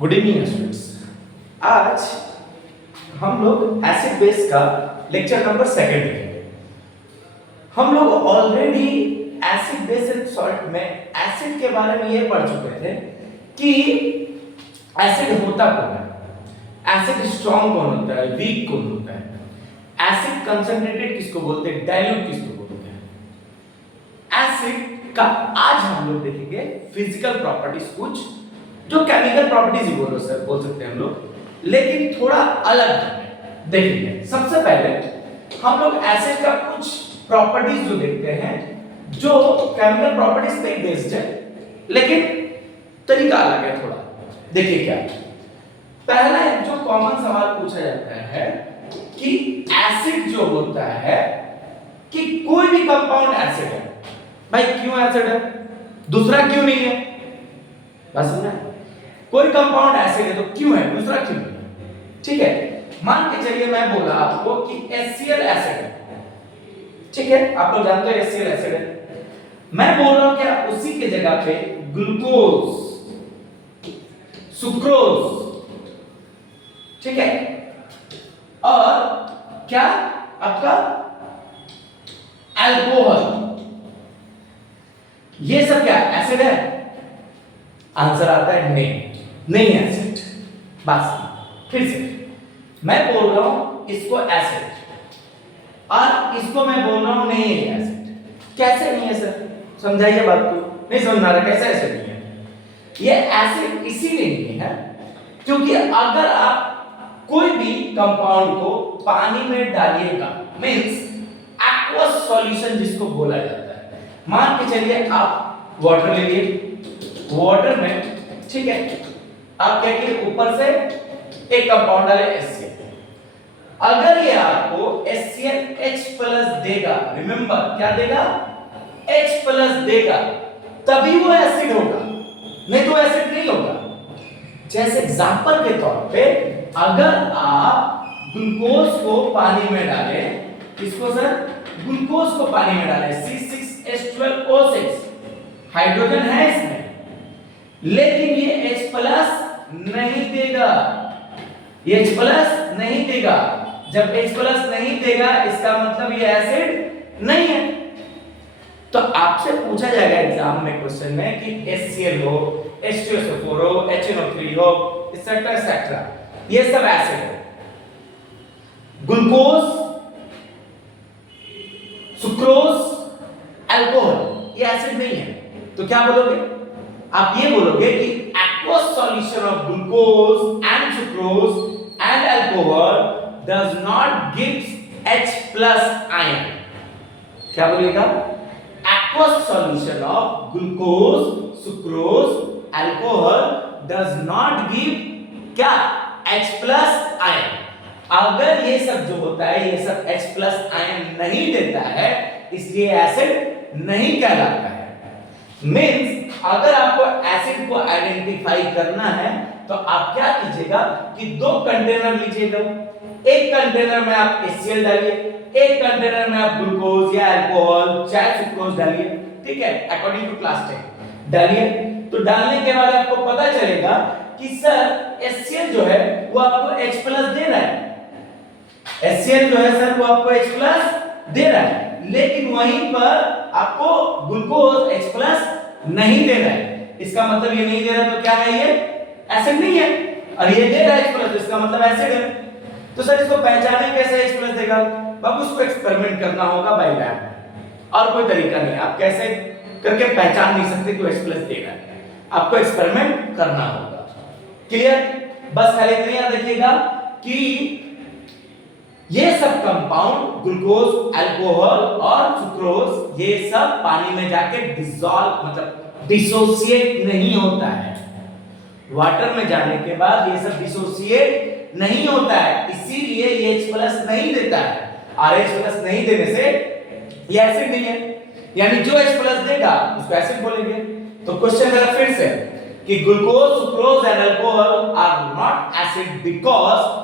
Good evening students. आज हम लोग एसिड बेस का लेक्चर नंबर सेकंड देखेंगे। हम लोग already acid base and salt में एसिड के बारे में ये पढ़ चुके थे कि एसिड होता कौन है, एसिड स्ट्रॉन्ग कौन होता है, वीक कौन होता है, एसिड कंसंट्रेटेड किसको बोलते हैं, डाइल्यूट किसको बोलते हैं। एसिड का आज हम लोग देखेंगे फिजिकल प्रॉपर्टीज, कुछ जो केमिकल प्रॉपर्टीज ही बोलो सर बोल सकते हैं हम लोग, लेकिन थोड़ा अलग देखेंगे। सबसे पहले हम लोग एसिड का कुछ प्रॉपर्टीज जो देखते हैं जो केमिकल प्रॉपर्टीज पे बेस्ड है, लेकिन तरीका अलग है थोड़ा। देखिए क्या पहला जो कॉमन सवाल पूछा जाता है कि एसिड जो होता है कि कोई भी कंपाउंड एसिड है, भाई क्यों एसिड है, दूसरा क्यों नहीं है। बस सुना, कोई कंपाउंड एसिड है तो क्यों है, दूसरा क्यों नहीं है। ठीक है, मान के चलिए मैं बोला आपको कि HCl एसिड है, ठीक है, आप लोग जानते हो HCl एसिड है। मैं बोल रहा हूं क्या उसी के जगह पे ग्लूकोज, सुक्रोज, ठीक है, और क्या आपका अल्कोहल, ये सब क्या एसिड है। आंसर आता है नहीं एसिड। बस फिर से मैं बोल रहा हूं इसको एसिड और इसको मैं बोल रहा हूं नहीं है एसिड। कैसे नहीं है सर, समझाइए बात को, नहीं समझ आ रहा कैसे एसिड नहीं है। ये एसिड इसीलिए नहीं है क्योंकि अगर आप कोई भी कंपाउंड को पानी में डालिएगा, मींस एक्वस सॉल्यूशन जिसको बोला जाता है, मान के चलिए आप वाटर ले लिए, वाटर में, ठीक है, आप क्या किए ऊपर से एक कंपाउंड डाले HCl। अगर ये आपको HCl H+ देगा, रिमेंबर क्या देगा, H+ देगा, तभी वो एसिड होगा, नहीं तो एसिड नहीं होगा। जैसे एग्जांपल के तौर पे अगर आप ग्लूकोज को पानी में डालें, किसको सर, ग्लूकोज को पानी में डालें, C6H12O6 हाइड्रोजन है इसमें, लेकिन ये H+ नहीं देगा, ये H+ नहीं देगा। जब H+ नहीं देगा इसका मतलब ये एसिड नहीं है। तो आपसे पूछा जाएगा एग्जाम में क्वेश्चन में कि HCl हो, H2SO4 हो, HNO3 हो, एक्सेट्रा एक्सेट्रा, ये सब एसिड है। ग्लूकोज, सुक्रोज, अल्कोहल ये एसिड नहीं है। तो क्या बोलोगे आप, ये बोलोगे कि aqueous solution of glucose and sucrose and alcohol does not gives H+ ion। क्या बोलिएगा, aqueous solution of glucose, sucrose, alcohol does not give क्या H+ ion। अगर ये सब जो होता है ये सब H+ ion नहीं देता है, इसलिए एसिड नहीं कहलाता है। मींस अगर आपको एसिड को आइडेंटिफाई करना है तो आप क्या कीजिएगा कि दो कंटेनर लीजिएगा, एक कंटेनर में आप HCl डालिए, एक कंटेनर में आप ग्लूकोज या अल्कोहल चाहे सुक्रोज डालिए, ठीक है, अकॉर्डिंग टू क्लास 10 डालिए। तो डालने के बाद आपको पता चलेगा कि सर HCl जो है वो आपको H+ दे रहा है, HCl जो है सर वो आपको H+ दे रहा है, लेकिन वहीं पर आपको ग्लूकोज H+ नहीं दे रहा है। इसका मतलब ये नहीं दे रहा तो क्या है, ये एसिड नहीं है, और ये दे रहा है H+ तो इसका मतलब एसिड है। तो सर इसको पहचाने कैसे H+ देगा, अब उसको एक्सपेरिमेंट करना होगा बाय लैब, और कोई तरीका नहीं, आप कैसे करके पहचान नहीं सकते कि H+ देगा, आपको एक्सपेरिमेंट करना होगा। क्लियर, बस खाली इतना याद रखिएगा कि ये सब कंपाउंड ग्लूकोज, अल्कोहल और सुक्रोज ये सब पानी में जाके डिसॉल्व मतलब डिसोसिएट नहीं होता है। वाटर में जाने के बाद ये सब डिसोसिएट नहीं होता है, इसीलिए ये H+ नहीं देता है, और H+ नहीं देने से ये एसिड नहीं है, यानी जो H+ देगा उसको एसिड बोलेंगे। तो क्वेश्चन मेरा फिर से कि glucose, sucrose and alcohol are not acid because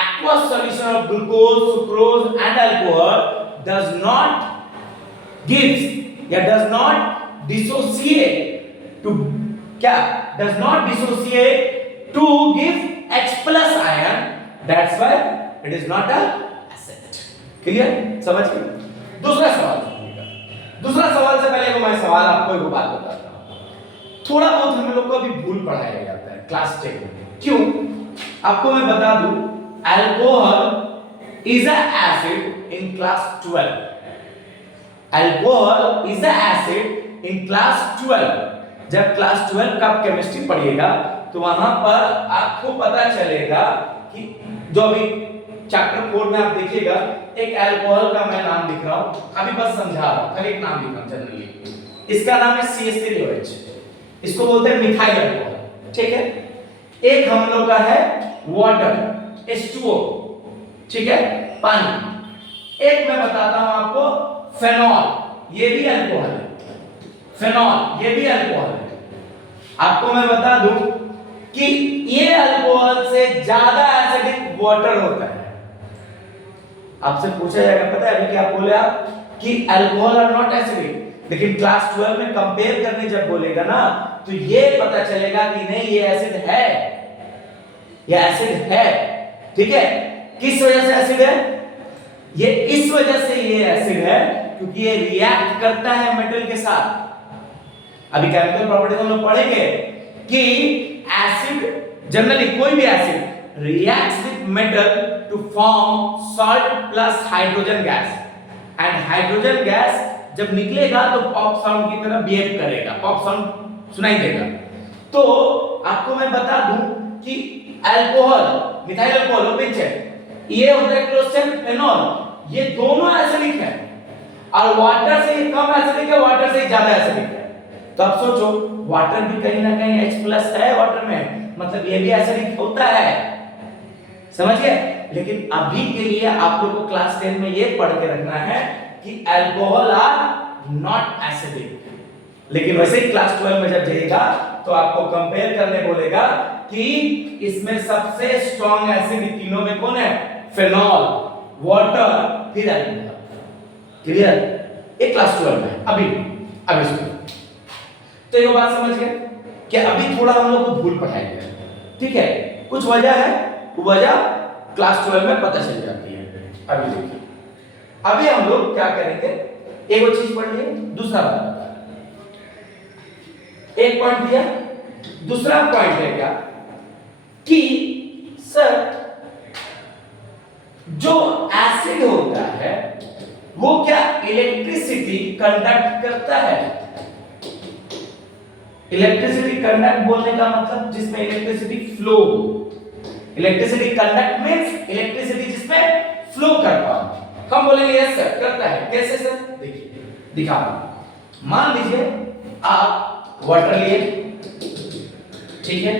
aqueous solution of glucose, sucrose and alcohol does not gives या does not dissociate to क्या does not dissociate to give H plus ion, that's why it is not a acid. Clear? समझ गए? दूसरा सवाल सुनिएगा। दूसरा सवाल से पहले को मैं सवाल आपको एक बात बताता हूँ। थोड़ा बहुत हम लोग को अभी भूल पढ़ाया जाता है क्लास 10 में। क्यों? आपको मैं बता दूं, alcohol is a acid in class 12। Alcohol is a acid in class 12। जब क्लास 12 का केमिस्ट्री पढ़िएगा तो वहां पर आपको पता चलेगा कि जो अभी चैप्टर 4 में आप देखिएगा, एक अल्कोहल का मैं नाम लिख रहा हूं, अभी बस समझा रहा हूं, खाली एक नाम लिख रहा हूं जनरली। इसका नाम है CH3OH, इसको बोलते हैं मिथाइल अल्कोहल, ठीक है। एक हम लोग का है वाटर, H2O, ठीक है, पानी। एक मैं बताता हूं आपको फेनॉल, ये भी अल्कोहल है। फेनॉल ये भी अल्कोहल है। आपको मैं बता दूं कि ये अल्कोहल से ज्यादा एसिडिक वाटर होता है। आपसे पूछा जाएगा, पता है अभी क्या बोले आप कि अल्कोहल आर नॉट एसिडिक, लेकिन क्लास 12 में कंपेयर करने जब बोलेगा ना तो ये पता चलेगा कि नहीं ये एसिड है, ये एसिड है, ठीक है। किस वजह से एसिड है? ये इस वजह से ये एसिड है क्योंकि ये रिएक्ट करता है मेटल के साथ। अभी केमिकल प्रॉपर्टीज हम लोग पढ़ेंगे कि एसिड, जनरली कोई भी acid reacts with metal to form salt plus hydrogen gas, and hydrogen gas जब निकलेगा तो पॉप साउंड की तरह बिहेव करेगा, पॉप साउंड सुनाई देगा। तो आपको मैं बता दूं कि अल्कोहल, मिथाइल अल्कोहल पिंच है, ये होता है क्लोज चेन फेनॉल, ये दोनों एसिडिक है और वाटर से कम एसिडिक है, वाटर से ज्यादा एसिडिक है। तो आप सोचो वाटर भी कहीं ना कहीं H+ है वाटर में, मतलब ये भी एसिडिक होता है, समझिए। लेकिन अभी के लिए आप लोग को क्लास 10 में ये पढ़ के रखना है कि अल्कोहल आर नॉट एसिडिक। लेकिन वैसे ही क्लास 12 में जब जाइएगा तो आपको कंपेयर करने बोलेगा कि इसमें सबसे स्ट्रॉन्ग एसिड तीनों में कौन है? फेनॉल, वाटर, फिर अल्कोहल। क्लियर? एक क्लास 12 में अभी सुनिए। तो ये बात समझ गए कि अभी थोड़ा हम लोग को भूल पढ़ाया गया, ठीक है। कुछ वजह है, वो वजह क्लास 12 में पता चल जाती है। अभी देखिए, अभी हम लोग क्या करेंगे, एक और चीज पढ़ लिए, दूसरा बात, एक पॉइंट दिया, दूसरा पॉइंट है क्या कि सर जो एसिड होता है वो क्या इलेक्ट्रिसिटी कंडक्ट करता है? इलेक्ट्रिसिटी कंडक्ट बोलने का मतलब जिसमें इलेक्ट्रिसिटी फ्लो हो। इलेक्ट्रिसिटी कंडक्ट मींस इलेक्ट्रिसिटी जिसमें फ्लो कर पाओ। हम बोलेंगे यस सर करता है। कैसे सर? देखिए दिखा, मान लीजिए आप वाटर लिए, ठीक है,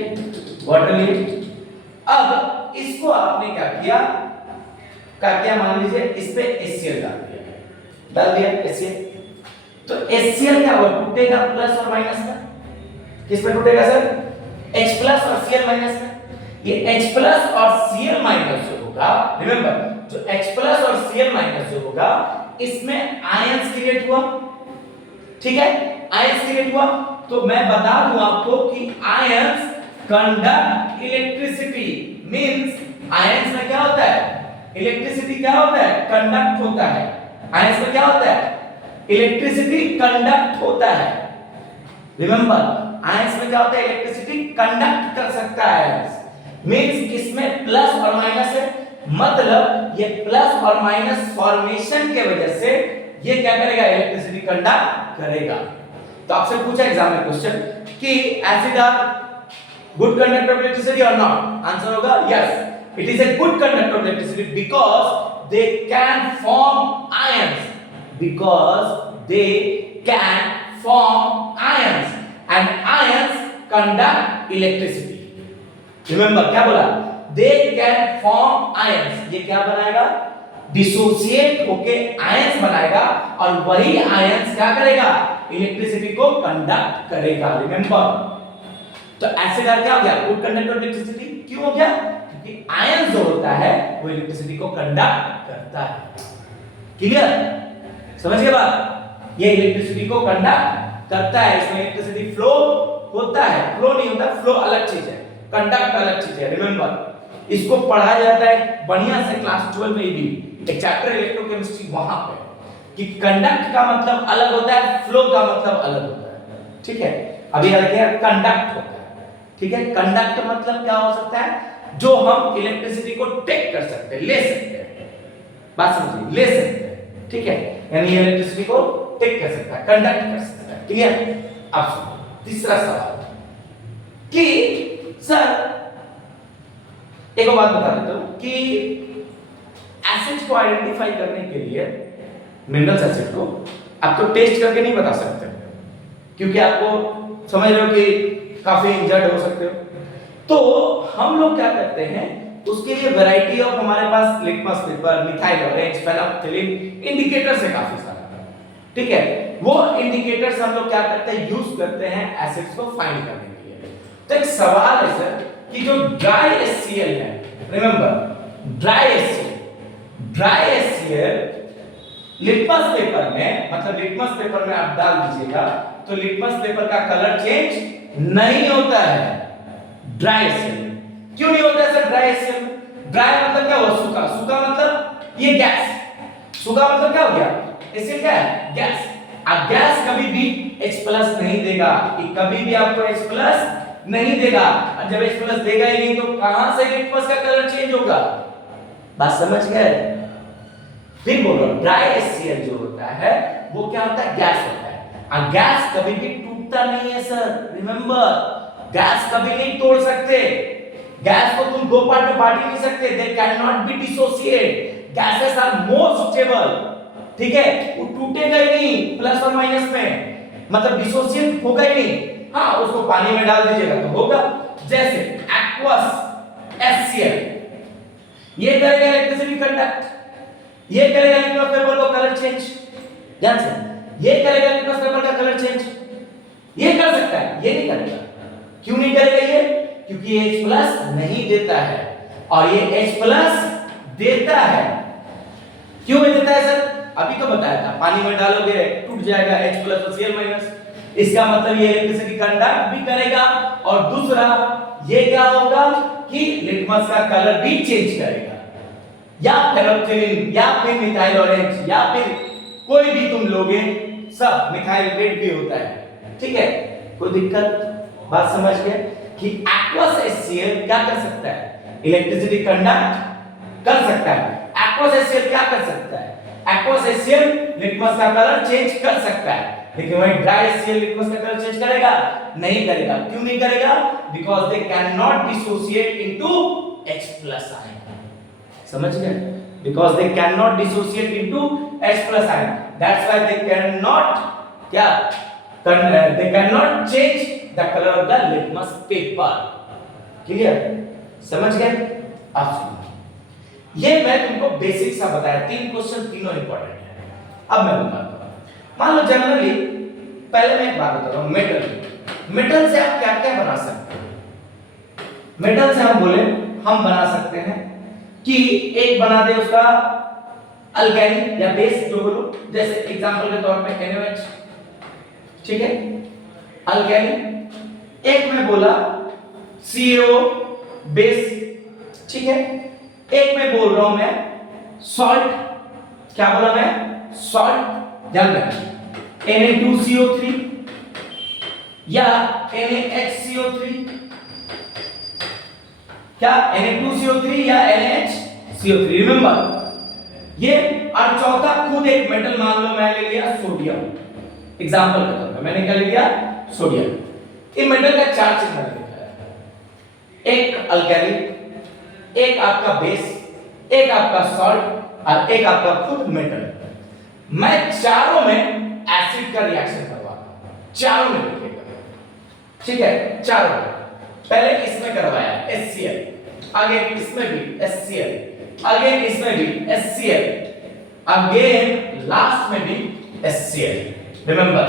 वाटर लिए। अब इसको आपने क्या किया, मान लीजिए इस पे HCl डाल दिया HCl। तो HCl क्या होगा, टूटेगा प्लस और माइनस में। किस में टूटेगा सर? H+ और Cl- में। ये H+ और Cl- जो होगा, रिमेंबर जो H+ और Cl- जो होगा इसमें आयंस क्रिएट हुआ, ठीक है, आयंस क्रिएट हुआ। तो मैं बता दूं आपको कि ions conduct electricity, means ions में क्या होता है? इलेक्ट्रिसिटी क्या होता है? कंडक्ट होता है। आयंस में क्या होता है? इलेक्ट्रिसिटी कंडक्ट होता है। रिमेंबर आयंस में क्या होता है? इलेक्ट्रिसिटी कंडक्ट कर सकता है। मींस इसमें प्लस और माइनस है, मतलब ये प्लस और माइनस फॉर्मेशन के वजह से ये क्या करेगा? इलेक्ट्रिसिटी कंडक्ट करेगा। तो आपसे पूछा एग्जाम में क्वेश्चन कि acid are good conductor of electricity और नॉट? आंसर होगा yes, it is a good conductor of electricity because they can form ions, because they can form ions and ions conduct electricity. Remember क्या बोला? They can form ions. ये क्या बनाएगा? Dissociate होके ions बनाएगा और वही आयंस क्या करेगा? इलेक्ट्रिसिटी को कंडक्ट करेगा। रिमेंबर, तो एसिड क्या हो गया? Good conductor of electricity. क्यों हो गया? क्योंकि आयंस जो होता है वो इलेक्ट्रिसिटी को कंडक्ट करता है। क्लियर? समझ गए बात? ये इलेक्ट्रिसिटी को कंडक्ट करता है, इसमें इलेक्ट्रिसिटी फ्लो होता है, फ्लो नहीं होता, फ्लो अलग चीज है। कंडक्ट अलग चीज है। रिमेंबर इसको पढ़ाया जाता है बढ़िया से क्लास 12 में भी, एक चैप्टर इलेक्ट्रोकेमिस्ट्री वहां पे, कि कंडक्ट का मतलब अलग होता है, फ्लो का मतलब अलग होता है। ठीक है, अभी याद किया कंडक्ट होता है। ठीक है, कंडक्ट मतलब क्या हो सकता है, जो हम इलेक्ट्रिसिटी को टेक कर सकते हैं, ले सकते हैं, बात समझिए, ले सकते हैं। ठीक है, यानी इलेक्ट्रिसिटी को टेक कर सकता है, कंडक्ट कर सकता है। क्लियर? अब सुनो तीसरा सवाल कि सर एक और बात बता देता हूं कि एसिड को आइडेंटिफाई करने के लिए, मिनरल्स एसिड को आप तो टेस्ट करके नहीं बता सकते, क्योंकि आपको समझ रहे हो कि काफी इंजर्ड हो सकते हो। तो हम लोग क्या करते हैं, उसके लिए वैरायटी ऑफ हमारे पास litmus paper, methyl orange, phenolphthalein, indicators है काफी सारे। ठीक है, वो इंडिकेटर्स हम लोग क्या करते हैं, यूज करते हैं एसिड्स को फाइंड करने के लिए। तो एक सवाल है सर कि जो ड्राई HCl है, remember dry HCl litmus paper में, मतलब लिटमस पेपर में आप डाल दीजिएगा तो लिटमस पेपर का कलर चेंज नहीं होता है। ड्राई HCl क्यों नहीं होता है सर? ड्राई HCl, ड्राई मतलब क्या हुआ, सूखा, सूखा मतलब ये गैस, सूखा मतलब क्या हो गया, इससे क्या है, गैस। अब गैस कभी भी H+ नहीं देगा, कि कभी भी आपको H+ नहीं देगा, और जब H+ देगा ही नहीं तो कहां से लिटमस का कलर चेंज होगा? बात समझ गए? फिर बोलो, ड्राई HCl जो होता है वो क्या होता है, गैस होता है, और गैस कभी भी टूटता नहीं है सर। रिमेंबर, गैस कभी नहीं तोड़ सकते, गैस को तुम दो पार्ट में बांट ही नहीं सकते, they can not be dissociate, gases are more stable. ठीक है, वो टूटेगा ही नहीं प्लस और माइनस में, मतलब डिसोसिएट होगा ही नहीं। हाँ, उसको पानी में डाल दीजिएगा तो होगा, जैसे एक्वस HCl, ये करेगा इलेक्ट्रिसिटी कंडक्ट, ये करेगा लिटमस पेपर को कलर चेंज, ध्यान से, ये करेगा लिटमस पेपर का कलर चेंज, ये कर सकता है, ये नहीं करेगा। क्यों नहीं करेगा ये? क्योंकि ये H+ नहीं देता है, और ये H+ देता है। क्यों नहीं देता है सर? अभी तो बताया था, पानी में डालोगे टूट जाएगा H+ और Cl-, इसका मतलब ये इलेक्ट्रिसिटी कंडक्ट भी करेगा, और दूसरा ये क्या होगा कि लिटमस का कलर भी चेंज करेगा, या फेनोल्फथालीन या फिर मिथाइल ऑरेंज या फिर कोई भी तुम लोगे, सब मिथाइल रेड भी होता है। ठीक है, कोई दिक्कत? बात समझ गए कि एक्वस HCl क्या कर सकता है, इलेक्ट्रिसिटी कंडक्ट कर सकता है। एक्वस HCl क्या कर सकता है, एक्वस HCl लिटमस का कलर चेंज कर सकता है, लेकिन वही ड्राई HCl लिटमस का कलर चेंज करेगा? नहीं करेगा। क्यों नहीं करेगा? Because they can not dissociate into H+ ion. समझ गए? Because they cannot dissociate into H+ ion. That's why they cannot क्या? They cannot change the color of the litmus paper. Clear? समझ गए? अब सुनो, ये मैं तुमको बेसिक सा बताया, 3 क्वेश्चन तीनों इंपॉर्टेंट है। अब मैं बताता हूँ, मान लो जनरली, पहले मैं एक बात बता रहा हूँ, मेटल से आप क्या क्या बना सकते हैं? मेटल से हम बोले, हम बना सकते हैं कि एक बना दे उसका अल्काइल या बेस, जो बोलो, जैसे एग्जांपल के तौर पे NaOH। ठीक है, अल्काइल। एक में बोला CO बेस। ठीक है, एक में बोल रहा हूं मैं सॉल्ट, क्या बोला मैं, सॉल्ट। ध्यान रखना, Na2CO3 या NaHCO3, क्या Na2CO3 या NaHCO3, रिमेंबर ये। और चौथा खुद एक मेटल मान लो, मैं ले लिया सोडियम, एग्जांपल के तौर पे मैंने क्या ले लिया, सोडियम। इन मेटल का 4 चिन्ह लिखा है, एक अल्काइल, एक आपका बेस, एक आपका सॉल्ट, और एक आपका खुद मेटल। मैं चारों में एसिड का रिएक्शन करवाता हूं, चारों में लिखेगा। ठीक है, चारों में। पहले इसमें करवाया HCl, आगे इसमें भी HCl, आगे इसमें भी HCl, अगेन लास्ट में भी HCl। रिमेंबर,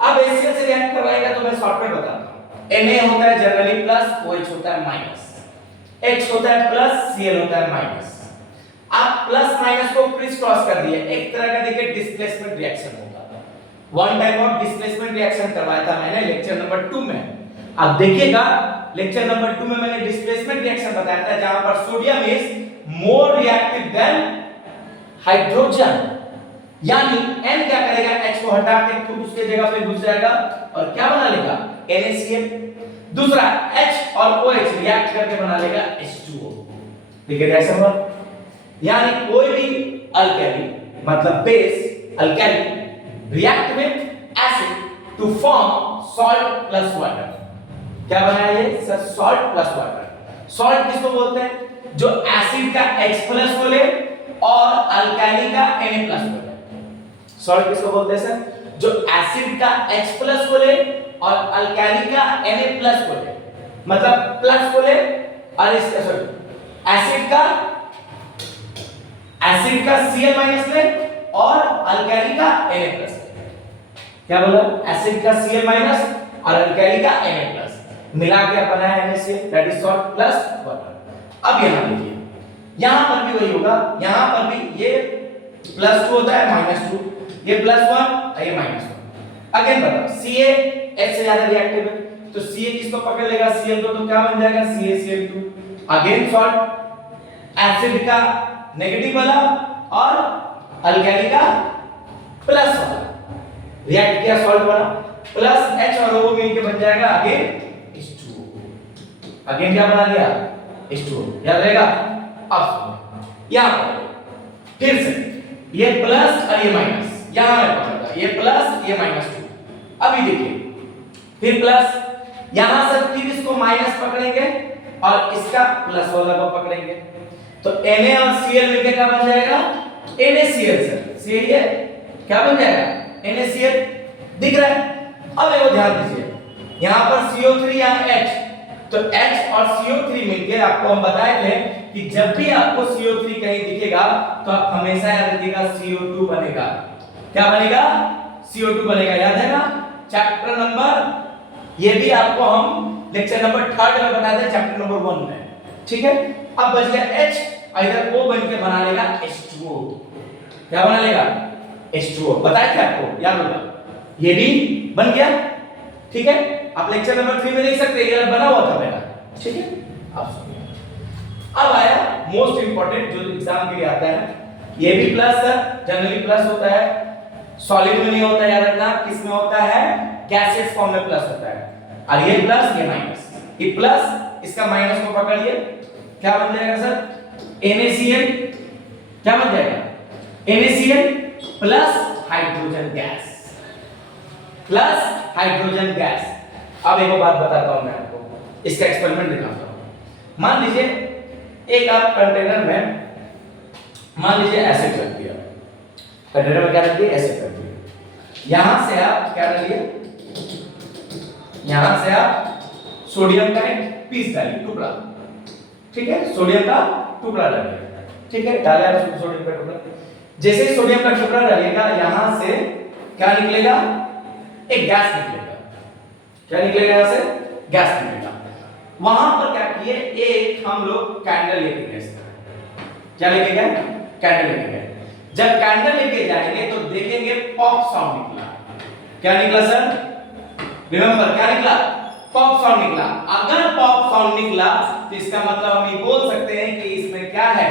अब HCl से रिएक्ट करवाएगा तो मैं शॉर्टकट बताता हूं। Na होता है जनरली प्लस, OH होता है माइनस, H होता है प्लस, Cl होता है माइनस। आप प्लस माइनस को क्रिस क्रॉस कर दिए, एक तरह का देखिए डिस्प्लेसमेंट रिएक्शन होगा। One type of displacement reaction करवाया था मैंने लेक्चर नंबर 2 में। आप देखिएगा लेक्चर नंबर 2 में मैंने डिस्प्लेसमेंट रिएक्शन बताया था जहां पर sodium is more reactive than hydrogen, यानी N क्या करेगा, H को हटा के खुद उसके जगह पे घुस जाएगा और क्या बना लेगा, NaCl। दूसरा H और OH रिएक्ट करके बना लेगा H2O। ठीक है कैसे हुआ, यानी कोई भी अल्कली मतलब base alkali react with acid to form salt plus water. क्या बनाया ये sir, salt plus water. Salt किसको बोलते हैं, जो एसिड का H प्लस को ले और अल्कली का Na प्लस को ले। सॉल्ट किसको बोलते हैं सर, जो एसिड का H प्लस को ले और अल्कली का Na प्लस को ले, मतलब प्लस को ले और इसका सॉरी एसिड का Cl माइनस ले और अल्कली का Na प्लस। क्या बोला, एसिड का Cl माइनस और अल्कली का Na प्लस मिला के बनाया NaCl, that is salt plus water. अब यहां देखिए, यहां पर भी वही होगा, यहां पर भी ये +2 होता है -2, ये +1 और ये -1। अगेन बताओ Ca H से ज्यादा रिएक्टिव है तो Ca किसको पकड़ लेगा, Cl2, तो क्या बन जाएगा CaCl2। अगेन सॉल्ट, एसिड का नेगेटिव वाला और अल्कली का प्लस वाला रिएक्ट किया, सॉल्ट बना, प्लस H और O मिलके बन जाएगा अगेन H2O। अगेन क्या बना लिया, H2O, याद रहेगा। अब सुनो यहां पर फिर से ये प्लस और ये माइनस, यहां मैं पकड़ता, ये प्लस ये -2। अभी देखिए फिर प्लस, यहां से फिर इसको माइनस पकड़ेंगे और इसका प्लस वाला को पकड़ेंगे, तो Na और Cl मिलके क्या बन जाएगा, NaCl सर, सही है, क्या बन जाएगा NaCl, दिख रहा है। अब एक ध्यान दीजिए, यहां पर CO3 यहां H, तो H और CO3 मिलके आपको हम बताए थे कि जब भी आपको CO3 कहीं दिखेगा तो आप हमेशा याद रखिएगा CO2 बनेगा। क्या बनेगा, CO2 बनेगा, याद है ना, चैप्टर नंबर, ये भी आपको हम लेक्चर नंबर 3 में बताए थे, चैप्टर नंबर 1 में। ठीक है, अब बच गया H, इधर O बनके बना लेगा H2O। क्या बना लेगा, H2O, बताया था आपको, याद होगा, ये भी बन गया। ठीक है, आप लेक्चर नंबर 3 में देख सकते हैं, ये बना हुआ था मेरा। ठीक है, अब सुनिए, अब आया मोस्ट इंपॉर्टेंट जो एग्जाम के लिए आता है, ये भी प्लस है, जनरली प्लस होता है, सॉलिड में नहीं होता, याद रखना, किस में होता है, गैसियस फॉर्म में प्लस होता है। और ये प्लस ये माइनस, ये प्लस इसका माइनस को पकड़िए, क्या बन जाएगा सर, NaCl, क्या बन जाएगा NaCl plus hydrogen gas, plus hydrogen gas. अब एक बात बताता हूं मैं आपको, इसका एक्सपेरिमेंट दिखाता हूं। मान लीजिए एक आप कंटेनर में, मान लीजिए एसिड रख दिया, कंटेनर में क्या रख दिया, एसिड रख दिया, यहां से आप क्या डालिए, यहां से आप सोडियम का एक पीस डालिए, टुकड़ा। ठीक है, सोडियम का टुकड़ा डालिए। ठीक है, डाले आप सोडियम का टुकड़ा, जैसे ही सोडियम का टुकड़ा डालिएगा यहां से क्या निकलेगा, एक गैस निकलेगा। क्या निकलेगा, यहां से गैस निकलेगा। वहां पर क्या किए, एक हम लोग कैंडल लेके गए, क्या लेके गए, कैंडल लेके गए। जब कैंडल लेके जाएंगे तो देखेंगे पॉप साउंड निकला। क्या निकला सर, रिमेंबर क्या निकला, पॉप साउंड निकला। अगर पॉप साउंड निकला तो इसका मतलब हम ये बोल सकते हैं कि इसमें क्या है,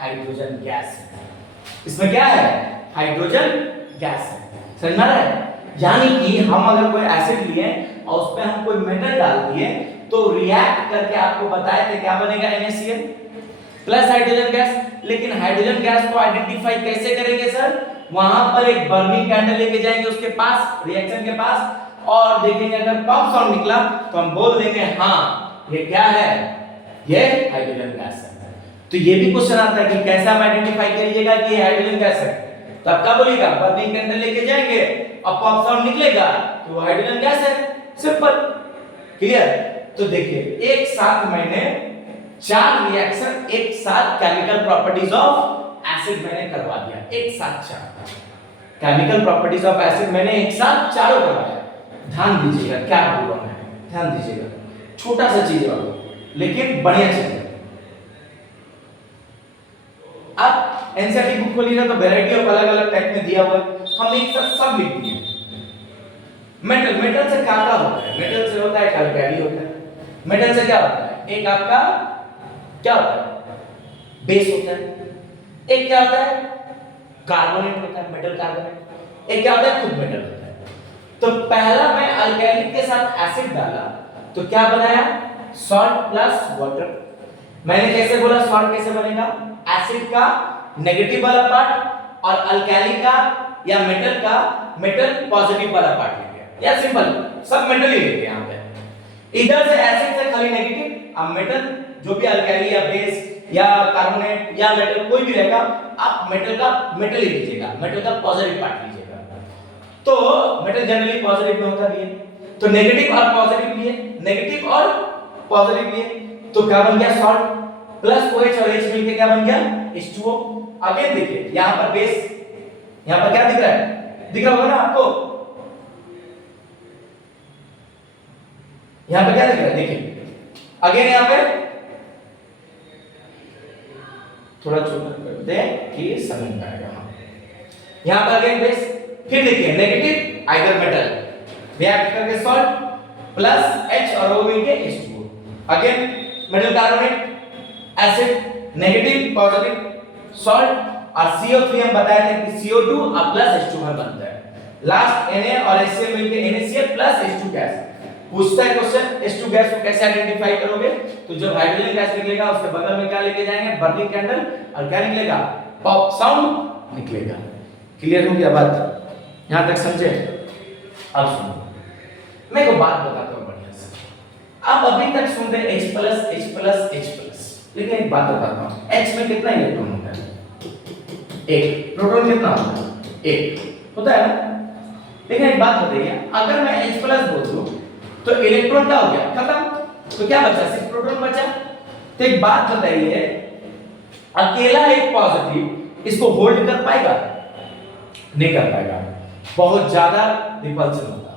हाइड्रोजन गैस है। इसमें क्या है, हाइड्रोजन गैस है। समझ में आ रहा है, यानी कि हम अगर कोई एसिड लिए और उस पे हम कोई मेटल डाल दिए तो रिएक्ट करके आपको बताए थे क्या बनेगा, NaCl प्लस हाइड्रोजन गैस। लेकिन हाइड्रोजन गैस को आइडेंटिफाई कैसे करेंगे सर, वहां पर एक बर्निंग कैंडल लेके जाएंगे उसके पास, रिएक्शन के पास, और देखेंगे अगर पॉप साउंड निकला तो हम बोल देंगे हाँ ये क्या है, ये हाइड्रोजन गैस है। तो ये भी क्वेश्चन आता है कि कैसे आप आइडेंटिफाई करिएगा कि ये हाइड्रोजन गैस है, तो आप क्या बोलिएगा, बर्निंग कैंडल लेके जाएंगे और पॉप साउंड निकलेगा तो वो हाइड्रोजन गैस है, सिंपल, क्लियर। तो देखिए एक साथ मैंने 4 रिएक्शन, एक साथ केमिकल प्रॉपर्टीज ऑफ एसिड मैंने करवा दिया, एक साथ 4 केमिकल प्रॉपर्टीज ऑफ एसिड मैंने एक साथ चारों करवाया। ध्यान दीजिएगा क्या बोल रहा हूं मैं, ध्यान दीजिएगा, छोटा सा चीज है लेकिन बढ़िया चीज है। आप एनसीईआरटी बुक खोलिएगा तो वैरायटी ऑफ अलग अलग टाइप में दिया हुआ है, हम एक साथ सब लिख दिए। मेटल, मेटल से क्या होता है, मेटल से होता है अल्कली होता है, मेटल से क्या होता है, एक आपका क्या होता है, बेस होता है, एक क्या होता है, कार्बोनेट होता है, मेटल कार्बोनेट, एक क्या होता है, खुद मेटल होता है। तो पहला मैं अल्काइलिक के साथ एसिड डाला तो क्या बनाया, सॉल्ट प्लस वाटर। मैंने कैसे बोला सॉल्ट कैसे बनेगा, एसिड का नेगेटिव वाला पार्ट और अल्काइलिक का या मेटल का मेटल पॉजिटिव वाला पार्ट ले गया, या सिंपल सब मेटल ही लेंगे यहां पे। इधर से एसिड से खाली नेगेटिव, अब मेटल जो भी अल्काइली या बेस या कार्बोनेट या मेटल कोई भी रहेगा, आप मेटल का मेटल ही लीजिएगा, मेटल का पॉजिटिव पार्ट लीजिएगा। तो मेटल जनरली पॉजिटिव में होता भी है, तो नेगेटिव और पॉजिटिव लिए, नेगेटिव और पॉजिटिव लिए, तो क्या बन गया, सॉल्ट प्लस OH और H मिलके क्या बन गया, H2O। अगेन देखिए यहां पर बेस, यहां पर क्या दिख रहा है, दिख रहा होगा ना आपको, यहां पर क्या दिख रहा है, देखिए अगेन यहां पे थोड़ा छोटा कर दे कि समझ में आएगा। यहां पर अगेन बेस, फिर देखिए नेगेटिव आइदर मेटल रिएक्ट करके सॉल्ट प्लस H और O मिलके H2O, again metal carbonate acid negative positive salt और CO3 हम बताए थे कि CO2 और प्लस H2 में बनता है, लास्ट Na और HCl मिलके NaCl प्लस H2 गैस। पूछता है क्वेश्चन H2 गैस को कैसे आइडेंटिफाई करोगे, तो जब हाइड्रोजन गैस निकलेगा उसके बगल में क्या लेके जाएंगे, बर्निंग कैंडल, और क्या निकलेगा, पॉप साउंड निकलेगा। क्लियर हो गया बात, यहां तक समझे। अब सुनो मैं एक बात बताता हूं बढ़िया से, आप अभी तक सुनते हैं H plus H plus H plus, लेकिन एक बात बताता हूं, H में कितना इलेक्ट्रॉन होता है, एक, प्रोटॉन कितना होता है, एक होता है ना। लेकिन एक बात बताइए, अगर मैं H प्लस बोल दूं तो इलेक्ट्रॉन क्या हो गया, खत्म, तो क्या बचा, सिर्फ प्रोटॉन बचा। तो एक बात बताइए, अकेला एक पॉजिटिव इसको होल्ड कर पाएगा, नहीं कर पाएगा, बहुत ज्यादा रिपल्शन होगा।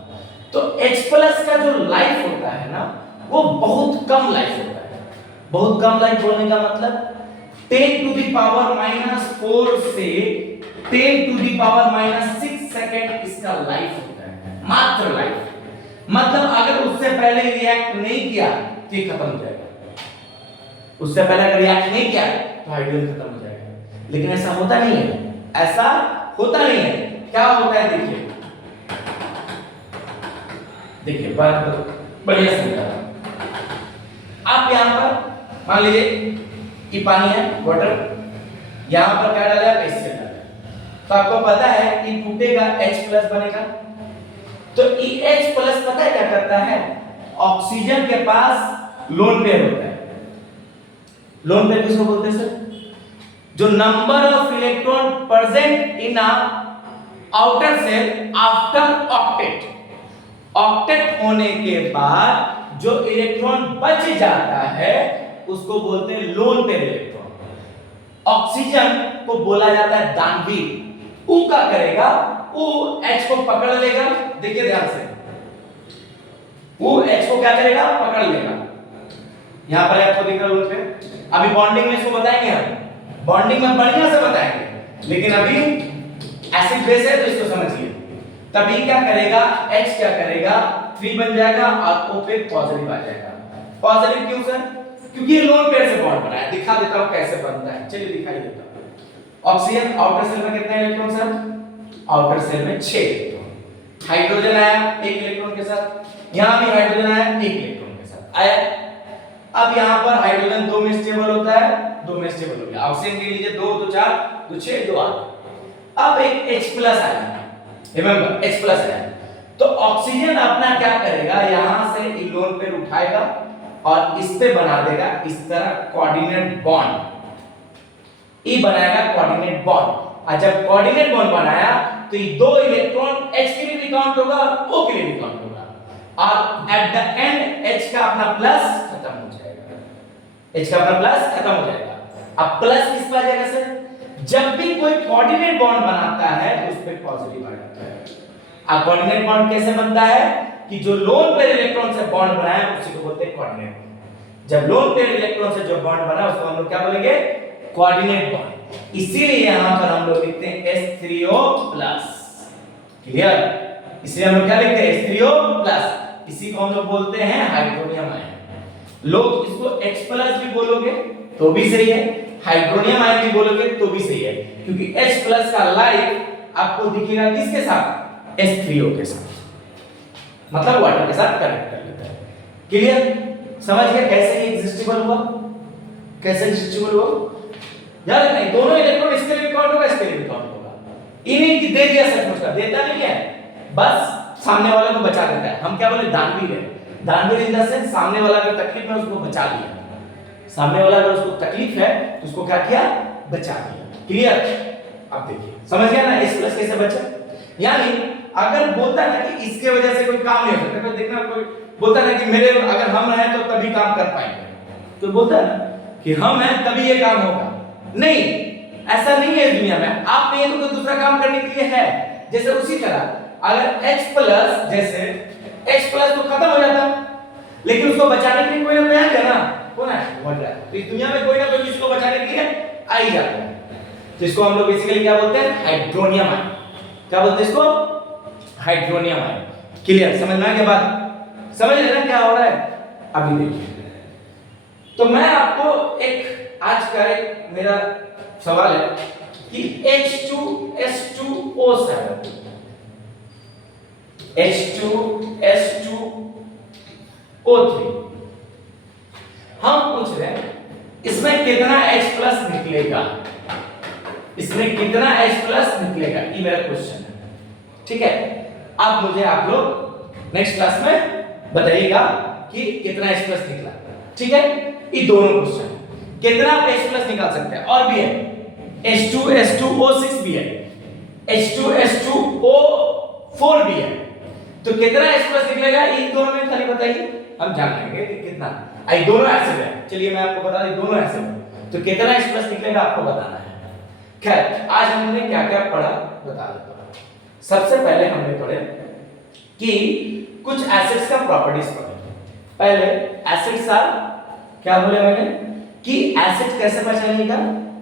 तो H प्लस का जो लाइफ होता है ना, वो बहुत कम लाइफ होता है। बहुत कम लाइफ बोलने का मतलब 10 टू द पावर -4 से 10 टू द पावर -6 सेकंड इसका लाइफ होता है, मात्र लाइफ। मतलब अगर उससे पहले रिएक्ट नहीं किया तो ये खत्म हो जाएगा, उससे पहले अगर रिएक्ट नहीं किया तो हाइड्रोजन खत्म हो जाएगा। लेकिन ऐसा होता नहीं है, ऐसा होता नहीं है। क्या होता है देखिए, देखिए बात बढ़िया समझा। आप यहां पर मान लीजिए कि पानी है, वाटर, यहां पर क्या डाला है, HCl डाला है, तो आपको पता है कि टूटेगा H प्लस बनेगा। तो EH प्लस पता है क्या करता है, ऑक्सीजन के पास लोन पेयर होता है। लोन पेयर किसको बोलते हैं सर, जो number of electron present in a outer shell after octet, octet होने के बाद जो इलेक्ट्रॉन बच जाता है उसको बोलते हैं लोन पेयर इलेक्ट्रॉन। ऑक्सीजन को बोला जाता है दानवीर, ऊ क्या करेगा, ऊ H को पकड़ लेगा, देखिए ध्यान से, वो H को क्या करेगा, पकड़ लेगा। यहां पर आपको दिख रहा है लोन पेयर। अभी बॉन्डिंग में इसको बताएंगे हम, बॉन्डिंग में बढ़िया से बताएंगे, लेकिन अभी एसिड बेस है तो इसको समझिए। तभी क्या करेगा, H क्या करेगा, 3 बन जाएगा और O पे पॉजिटिव आ जाएगा। पॉजिटिव क्यों सर, क्योंकि ये लोन पेयर से बॉन्ड बना है। दिखा देता हूं कैसे बनता है, चलिए दिखाई देता हूं। ऑक्सीजन आउटर सेल में कितने इलेक्ट्रॉन सर, आउटर सेल में 6 इलेक्ट्रॉन। हाइड्रोजन आया 1 इलेक्ट्रॉन के साथ, यहां भी हाइड्रोजन आया 1 इलेक्ट्रॉन के साथ आया। अब यहां पर हाइड्रोजन 2 में स्टेबल होता है, 2 में स्टेबल हो गया। ऑक्सीजन के लिए 2 2 4 2 6 2 8। अब एक H प्लस आया, रिमेंबर H प्लस आया, तो ऑक्सीजन अपना क्या करेगा, यहां से लोन पेयर उठाएगा और इस पे बना देगा इस तरह कोऑर्डिनेट बॉन्ड, ई बनाएगा कोऑर्डिनेट बॉन्ड। और जब कोऑर्डिनेट बॉन्ड बनाया तो ये 2 इलेक्ट्रॉन H के लिए भी काउंट होगा और O के लिए भी काउंट होगा, और एट द एंड H का अपना प्लस खत्म हो जाएगा, H का अपना प्लस खत्म हो जाएगा। अब प्लस किस पर आ जाएगा सर, जब भी कोई कोऑर्डिनेट बॉन्ड बनाता है तो उस पे पॉजिटिव आ जाता है। अब कोऑर्डिनेट बॉन्ड कैसे बनता है कि जो लोन पेयर इलेक्ट्रॉन से बॉन्ड बना है उसी को बोलते हैं कोऑर्डिनेट बॉन्ड। जब लोन पेयर इलेक्ट्रॉन से जो बॉन्ड बना उसको हम लोग क्या बोलेंगे, कोऑर्डिनेट बॉन्ड। इसीलिए यहां पर हम लोग लिखते हैं H3O+। क्लियर, इसलिए हम लोग क्या लिखते हैं H3O+, इसी को हम लोग बोलते हैं हाइड्रोनियम आयन। लोग इसको H प्लस भी बोलोगे तो भी सही है, हाइड्रोनियम आयन भी बोलोगे तो भी सही है, क्योंकि H प्लस का लाइफ आपको दिखेगा किसके साथ, H3O के साथ, मतलब वाटर के साथ कनेक्ट कर लेता है। क्लियर, समझ गए कैसे ये एग्जिस्टेबल हुआ, कैसे एग्जिस्टेबल हुआ? याद नहीं, दोनों इलेक्ट्रॉन इसके लिए काउंट होगा, इसके लिए भी काउंट होगा। इन्हीं की दे दिया सचमुच का, देता नहीं है, बस सामने वाले को बचा देता है। हम क्या बोले, दानवीर है। दानवीर इन द सेंस सामने वाला अगर तकलीफ में उसको बचा लिया, सामने वाला अगर उसको तकलीफ है तो उसको क्या किया, बचा दिया। क्लियर, अब देखिए समझ गया ना S प्लस कैसे बचा। यानी अगर बोलता है ना कि इसके वजह से कोई काम नहीं हो सकता, तो देखना कोई बोलता है ना कि मेरे अगर हम हैं तो तभी काम कर पाएंगे, तो बोलता है ना कि हम हैं तभी ये काम होगा, नहीं ऐसा नहीं है इस दुनिया में। आप नहीं तो दूसरा काम करने के लिए है। जैसे उसी तरह अगर H प्लस, जैसे H प्लस तो खत्म हो जाता, लेकिन उसको बचाने के लिए कोई ना कोई आ गया ना, कौन है, वाटर। तो इस दुनिया में कोई ना कोई इसको बचाने के लिए आ ही जाता है। तो इसको हम लोग बेसिकली क्या बोलते हैं, हाइड्रोनियम आयन। क्या बोलते हैं इसको, हाइड्रोनियम आयन। क्लियर, समझ में आ गया बात, समझ रहे ना क्या हो रहा है। अभी देखिए, तो मैं आपको एक आज का एक मेरा सवाल है कि H2S2O7 H2S2O3 हम पूछ रहे हैं इसमें कितना H प्लस निकलेगा, इसमें कितना H प्लस निकलेगा, ये मेरा क्वेश्चन है। ठीक है, अब मुझे आप लोग नेक्स्ट क्लास में बताइएगा कि कितना H प्लस निकला। ठीक है, ये दोनों क्वेश्चन कितना आप H प्लस निकाल सकते हैं। और भी है H2S2O6 भी है, H2S2O4 भी है, तो कितना H प्लस निकलेगा इन दोनों में खाली बताइए, हम जान लेंगे कि कितना। आई दोनों एसिड है, चलिए मैं आपको बता दूं दोनों एसिड है, तो कितना H प्लस निकलेगा आपको बताना है। खैर आज हमने क्या क्या पढ़ा बता देता हूं। सबसे पहले हमने पढ़े कि कुछ एसिड्स का प्रॉपर्टीज पढ़े। पहले एसिड्स आर, क्या बोले मैंने कि एसिड कैसे पहचानिएगा,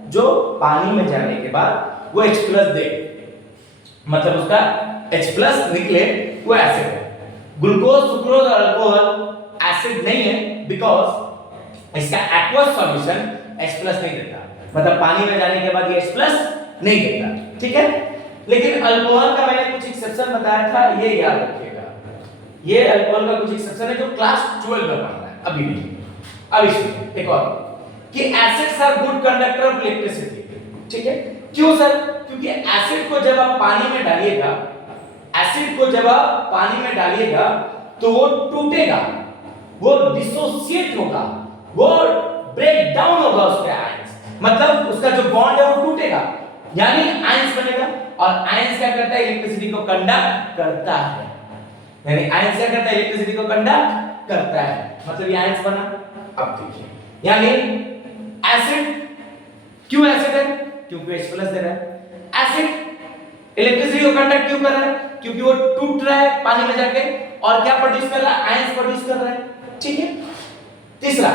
जो पानी में जाने के बाद वो H प्लस दे, मतलब उसका H प्लस निकले वो एसिड है। ग्लूकोज, सुक्रोज और अल्कोहल एसिड नहीं है, बिकॉज इसका एक्वस सॉल्यूशन H प्लस नहीं देता, मतलब पानी में जाने के बाद ये H प्लस नहीं देता। ठीक है, लेकिन अल्कोहल का मैंने कुछ एक्सेप्शन बताया था, ये याद रखिएगा। ये अल्कोहल का कुछ एक्सेप्शन है जो क्लास 12 में पढ़ना है, अभी नहीं। अब इसमें एक और कि acids are good conductor of electricity. ठीक है, क्यों सर, क्योंकि एसिड को जब आप पानी में डालिएगा, एसिड को जब आप पानी में डालिएगा तो वो टूटेगा, वो डिसोसिएट होगा, वो ब्रेक डाउन होगा उसके आयंस, मतलब उसका जो बॉन्ड है वो टूटेगा, यानी आयंस बनेगा। और आयंस क्या करता है, इलेक्ट्रिसिटी को कंडक्ट करता है, यानी आयंस क्या करता है, इलेक्ट्रिसिटी को कंडक्ट करता है, मतलब ये आयंस बना। अब देखिए, यानी एसिड क्यों एसिड है, क्योंकि H प्लस दे रहा है। एसिड इलेक्ट्रिसिटी को कंडक्ट क्यों कर रहा है, क्योंकि वो टूट रहा है पानी में जाके, और क्या प्रोड्यूस कर रहा है, आयंस प्रोड्यूस कर रहा है। ठीक है, तीसरा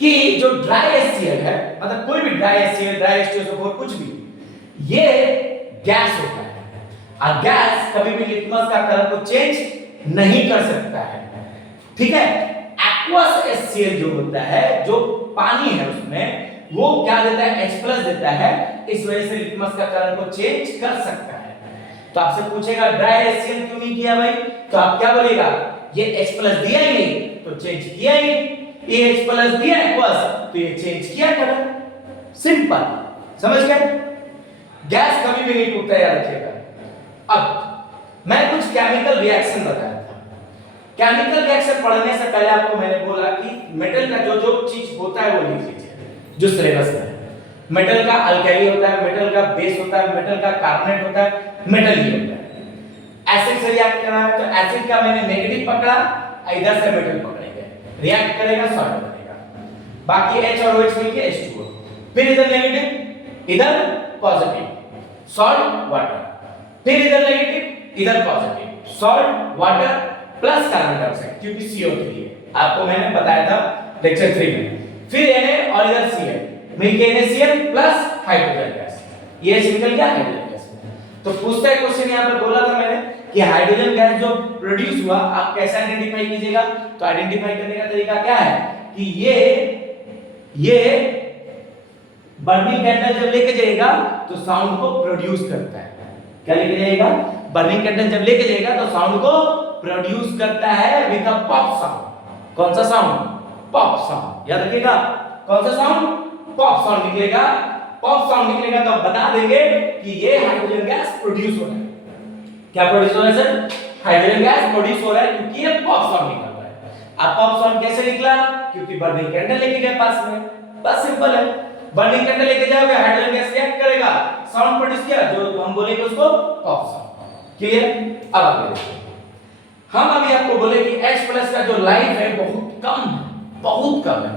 कि जो ड्राई HCl है, मतलब कोई भी ड्राई HCl, ड्राई H2SO4 कुछ भी, ये गैस होता है, और गैस कभी भी लिटमस का कलर को चेंज नहीं कर सकता है। ठीक है, एक्वस HCl जो होता है, जो पानी है उसमें, वो क्या देता है, H प्लस देता है, इस वजह से लिटमस का कलर को चेंज कर सकता है। तो आपसे पूछेगा ड्राई HCl क्यों नहीं किया भाई, तो आप क्या बोलेगा, ये H प्लस दिया ही नहीं तो चेंज किया ही नहीं, ये H प्लस दिया है बस तो ये चेंज किया कलर, सिंपल, समझ गए। गैस कभी भी नहीं टूटता, याद रखिएगा। अब मैं कुछ केमिकल रिएक्शन बताया था। केमिकल रिएक्शन पढ़ने से पहले आपको मैंने बोला कि मेटल का जो जो चीज होता है वो लिख लीजिए, जो सिलेबस में है। मेटल का अल्काइल होता है, मेटल का बेस होता है, मेटल का कार्बोनेट होता है, मेटल ही होता है। एसिड से रिएक्ट करना है तो एसिड का मैंने नेगेटिव पकड़ा, इधर से मेटल पकड़ेंगे, रिएक्ट करेगा सॉल्ट बनेगा, बाकी H और OH मिलके H2O, फिर इधर नेगेटिव इधर पॉजिटिव, सॉल्ट वाटर, फिर इधर नेगेटिव इधर positive, salt water plus carbon dioxide, क्योंकि CO3 है, आपको मैंने बताया था लेक्चर 3 में। फिर Na और इधर Cl मिलके NaCl प्लस हाइड्रोजन गैस, ये निकल गया हाइड्रोजन गैस। तो पूछता है क्वेश्चन, यहां पर बोला था मैंने कि हाइड्रोजन गैस जो प्रोड्यूस हुआ आप कैसे आइडेंटिफाई कीजिएगा? तो आइडेंटिफाई करने का तरीका क्या है कि ये बर्निंग कैंडल जब लेके जाएगा तो साउंड को प्रोड्यूस करता है। क्या लेके जाएगा? बर्निंग कैंडल जब लेके जाएगा तो साउंड को प्रोड्यूस करता है विद अ पॉप साउंड। कौन सा साउंड? Pop sound. याद रखिएगा, कौन सा साउंड? पॉप साउंड निकलेगा। पॉप साउंड निकलेगा तो आप बता देंगे कि ये हाइड्रोजन गैस प्रोड्यूस हो रहा है। क्या प्रोड्यूस हो रहा है सर? हाइड्रोजन गैस प्रोड्यूस हो रहा है क्योंकि ये पॉप साउंड निकल रहा है। अब पॉप साउंड कैसे निकला? क्योंकि बर्निंग कैंडल लेके गए पास में। बस सिंपल है। बर्निंग कैंडल लेके जाओगे, हाइड्रोजन गैस रिएक्ट करेगा, साउंड प्रोड्यूस किया, जो हम बोलेंगे उसको पॉप साउंड। क्लियर? अब आगे देखिए, हम अभी आपको बोले कि H+ का जो लाइफ है बहुत कम है, बहुत कम है।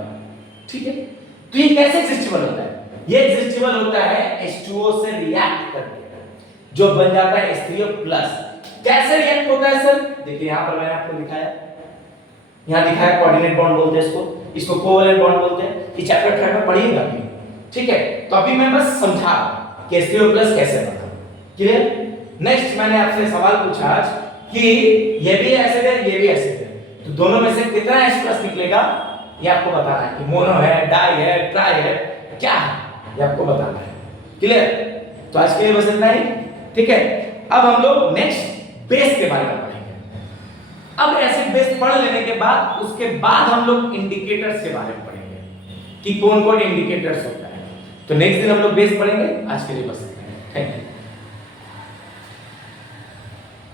ठीक है, तो ये कैसे एग्जिस्टेबल होता है? ये एग्जिस्टेबल होता है H2O से रिएक्ट करके, जो बन जाता है H3O+। कैसे रिएक्ट होता है सर? देखिए यहां पर मैंने आपको दिखाया, यहां दिखाया कोऑर्डिनेट बॉन्ड बोलते हैं इसको कोवैलेंट बॉन्ड बोलते हैं। ये चैप्टर 3 में पढ़िएगा अभी। ठीक है, तो अभी मैं बस समझा कि H3O+ कैसे बना। क्लियर? नेक्स्ट मैंने आपसे सवाल पूछा आज कि ये भी एसिड है, ये भी एसिड है, तो दोनों में से कितना H+ निकलेगा ये आपको बताना है कि मोनो है, डाई है, ट्राई है, क्या है, ये आपको बताना है। क्लियर? तो आज के लिए बस इतना ही। ठीक है, अब हम लोग नेक्स्ट बेस के बारे में पढ़ेंगे। अब एसिड बेस पढ़ लेने के बाद उसके बाद हम लोग इंडिकेटर्स के बारे में पढ़ेंगे कि कौन कौन इंडिकेटर्स होता है। तो नेक्स्ट दिन हम लोग बेस पढ़ेंगे। आज के लिए बस इतना ही। Thank you.